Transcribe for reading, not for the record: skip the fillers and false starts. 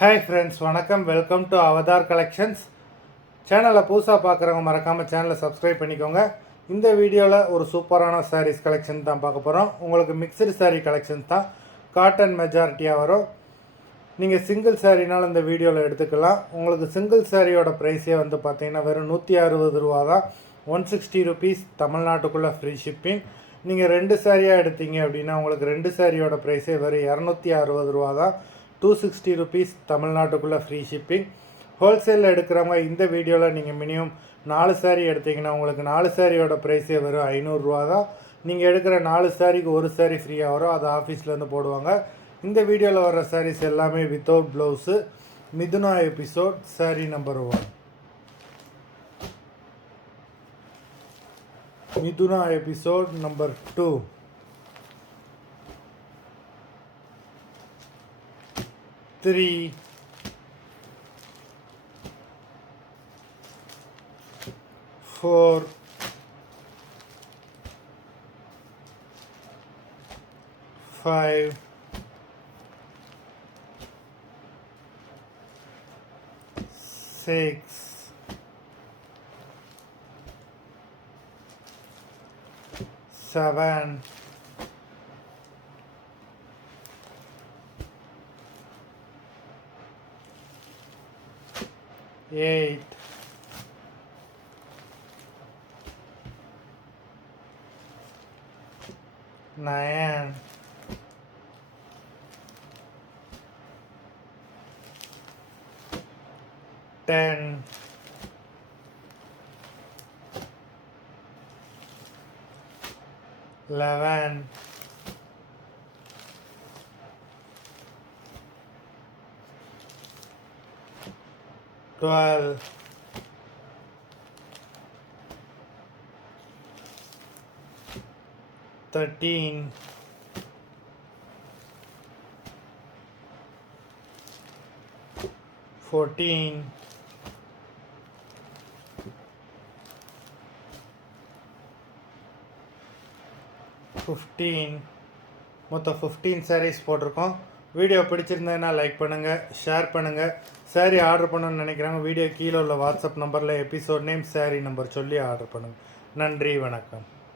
Hi friends, வணக்கம். Welcome to Avatar collections. சேனலை புதுசாக பார்க்குறவங்க மறக்காமல் சேனலை சப்ஸ்கிரைப் பண்ணிக்கோங்க. இந்த வீடியோவில் ஒரு சூப்பரான சாரீஸ் கலெக்ஷன் தான் பார்க்க போகிறோம். உங்களுக்கு மிக்சடு சாரீ கலெக்ஷன்ஸ் தான், காட்டன் மெஜாரிட்டியாக வரும். நீங்கள் சிங்கிள் சாரீனாலும் இந்த வீடியோவில் எடுத்துக்கலாம். உங்களுக்கு சிங்கிள் சாரியோட ப்ரைஸே வந்து பார்த்தீங்கன்னா வெறும் 160 ரூபா தான். 160 ருபீஸ், தமிழ்நாட்டுக்குள்ளே ஃப்ரீ ஷிப்பிங். நீங்கள் 2 சாரியாக எடுத்தீங்க அப்படின்னா உங்களுக்கு 2 சாரியோட ப்ரைஸே வெறும் 260 ரூபா தான். 260 ருபீஸ், தமிழ்நாட்டுக்குள்ளே ஃப்ரீ ஷிப்பிங். ஹோல்சேலில் எடுக்கிறவங்க இந்த வீடியோவில் நீங்கள் மினிமம் 4 சாரீ எடுத்திங்கன்னா உங்களுக்கு 4 சாரியோட ப்ரைஸே வெறும் 500 ரூபா தான். நீங்கள் எடுக்கிற 4 சாரிக்கு ஒரு சாரீ ஃப்ரீயாக வரும். அது ஆஃபீஸ்லேருந்து போடுவாங்க. இந்த வீடியோவில் வர சாரீஸ் எல்லாமே without blouse. Mithuna episode sari number 1. Mithuna episode number 2. 3, 4, 5, 6, 7, 8, 9, 10, 11, 12, 13, 14, 15. மொத்தம் 15 சாரீஸ் போட்டிருக்கோம். வீடியோ பிடிச்சிருந்ததுன்னா லைக் பண்ணுங்கள், ஷேர் பண்ணுங்கள். சாரீ ஆர்டர் பண்ணணும்னு நினைக்கிறாங்க, வீடியோ கீழே உள்ள வாட்ஸ்அப் நம்பரில் எபிசோட் நேம், சாரீ நம்பர் சொல்லி ஆர்டர் பண்ணுங்கள். நன்றி, வணக்கம்.